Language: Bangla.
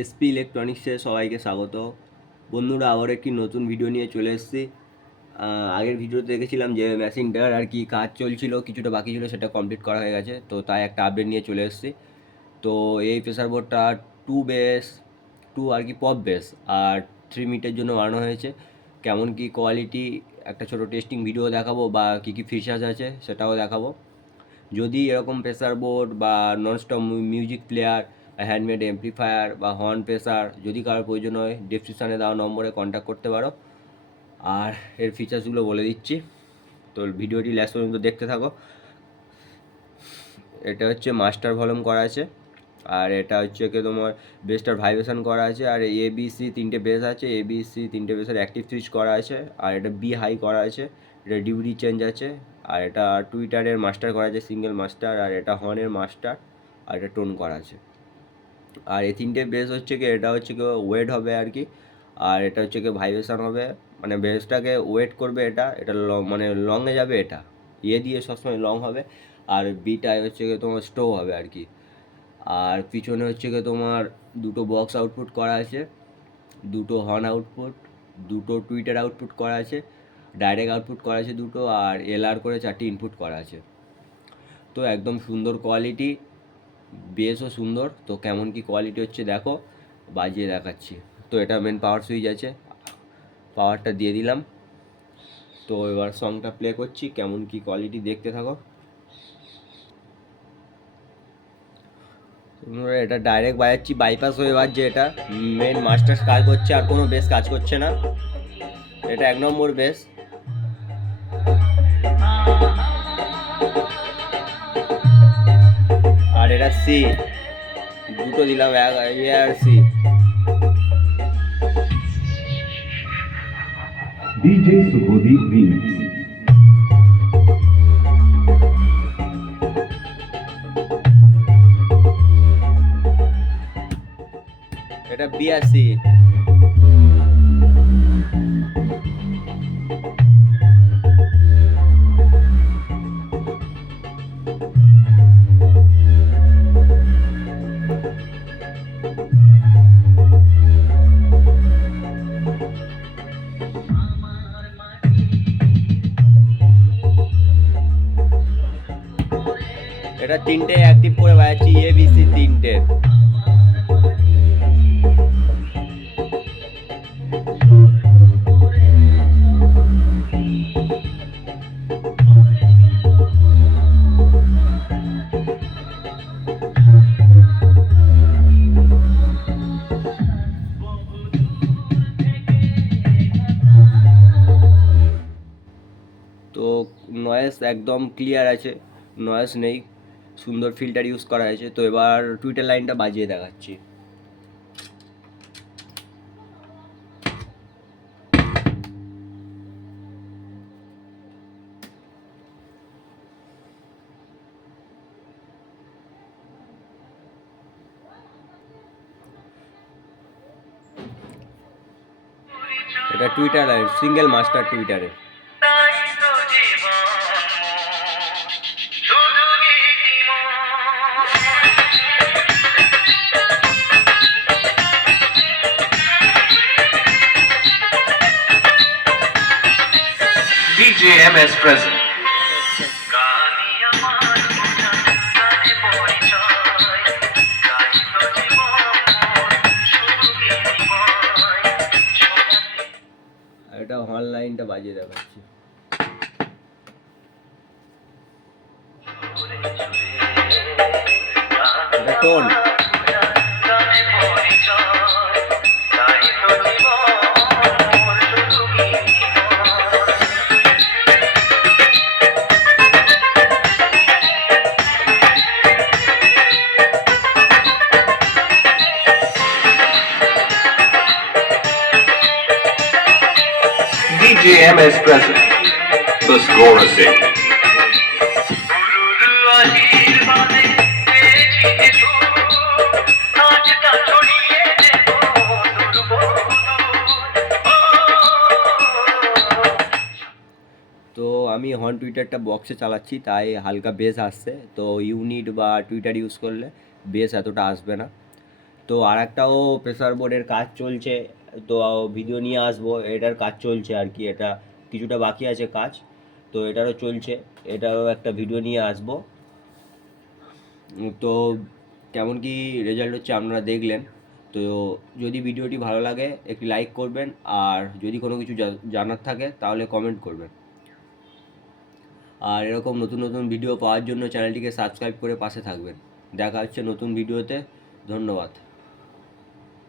এসপি ইলেকট্রনিক্সে সবাইকে স্বাগত। বন্ধুরা, আবার একটি নতুন ভিডিও নিয়ে চলে এসেছি। আগের ভিডিওতে দেখেছিলাম যে মেশিনটার আর কি কাজ চলছিল, কিছুটা বাকি ছিল, সেটা কমপ্লিট করা হয়ে গেছে। তো তাই একটা আপডেট নিয়ে চলে এসেছি। তো এই প্রেসার বোর্ডটা টু বেস টু আর কি পপ বেস আর থ্রি মিটের জন্য বানানো হয়েছে। কেমন কি কোয়ালিটি একটা ছোট টেস্টিং ভিডিও দেখাবো বা কী কী ফিচার্স আছে সেটাও দেখাবো। যদি এরকম প্রেসার বোর্ড বা nonstop music player handmade amplifier বা হর্ন প্রেসার যদি কারোর প্রয়োজন হয় ডিসক্রিপশানে দেওয়া নম্বরে কন্ট্যাক্ট করতে পারো। আর এর ফিচার্সগুলো বলে দিচ্ছি। তো ভিডিওটি লাস্ট পর্যন্ত দেখতে থাকো। এটা হচ্ছে মাস্টার ভলিউম করা আছে। আর এটা হচ্ছে কি তোমার বেসটার ভাইব্রেশন করা আছে। আর এ বি সি তিনটে বেস আছে। এ বি সি তিনটে বেসের অ্যাক্টিভ সুইচ করা আছে। আর এটা বি হাই করা আছে। এটা ডিউটি চেঞ্জ আছে। আর এটা টুইটারের মাস্টার করা আছে সিঙ্গেল মাস্টার আর এটা হর্নের মাস্টার আর এটা টোন করা আছে। আর এই তিনটে বেস হচ্ছে কি, এটা হচ্ছে কি ওয়েট হবে আর কি, আর এটা হচ্ছে কি ভাইব্রেশন হবে মানে বেসটাকে ওয়েট করবে এটা এটা মানে লংয়ে যাবে এটা ইয়ে দিয়ে সবসময় লং হবে, আর বিটায় হচ্ছে কি তোমার স্টো হবে আর কি, আর পিছনে হচ্ছে কি তোমার দুটো বক্স আউটপুট করা আছে, দুটো হর্ন আউটপুট দুটো টুইটার আউটপুট করা আছে ডাইরেক্ট আউটপুট করা আছে দুটো, আর এলআর করে চারটি ইনপুট করা আছে, তো একদম সুন্দর কোয়ালিটি বেসও সুন্দর, তো কেমন কি কোয়ালিটি হচ্ছে দেখো, বাজিয়ে দেখাচ্ছি। তো এটা মেন পাওয়ার সুইচ আছে পাওয়ারটা দিয়ে দিলাম। তো এবার সংটা প্লে করছি, কেমন কি কোয়ালিটি দেখতে থাকো। এটা ডাইরেক্ট বাজাচ্ছি বাইপাস হয়ে বাজছে এটা। মেন মাস্টার্স কাজ করছে আর কোনো বেস কাজ করছে না। এটা এক নম্বর বেস সি দুটো দিলাম এ আর সি ডিজে Subodhi Remix. এটা বি আর সি এটা তিনটে অ্যাক্টিভ করে বাজাচ্ছি এ বি সি তিনটে। তো নয়েস একদম ক্লিয়ার আছে নয়েস নেই। সুন্দর ফিল্টার ইউজ করা হয়েছে। তো এবার টুইটার লাইনটা বাজিয়ে দেখাচ্ছি। এটা টুইটার লাইন সিঙ্গেল মাস্টার টুইটারে জীবন শুধু গীতিময়। আর এটা হর্ন লাইনটা বাজিয়ে দেখাচ্ছি এটা tone MS present. The score is in. তো আমি হর্ন টুইটারটা বক্সে চালাচ্ছি, তাই হালকা বেস আসছে তো ইউনিট বা টুইটার ইউজ করলে বেস এতটা আসবে না তো আর একটাও প্রেসার বোর্ডের কাজ চলছে তো ভিডিও নিয়ে আসব, এটার কাজ চলছে আর কি, এটা কিছুটা বাকি আছে কাজ, তো এটারও চলছে, এটারও একটা ভিডিও নিয়ে আসব। তো কেমন কি রেজাল্ট হচ্ছে আপনারা দেখলেন, তো যদি ভিডিওটি ভালো লাগে একটি লাইক করবেন, আর যদি কোনো কিছু জানার থাকে তাহলে কমেন্ট করবেন। আর এরকম নতুন নতুন ভিডিও পাওয়ার জন্য চ্যানেলটিকে সাবস্ক্রাইব করে পাশে থাকবেন। দেখা হচ্ছে নতুন ভিডিওতে ধন্যবাদ।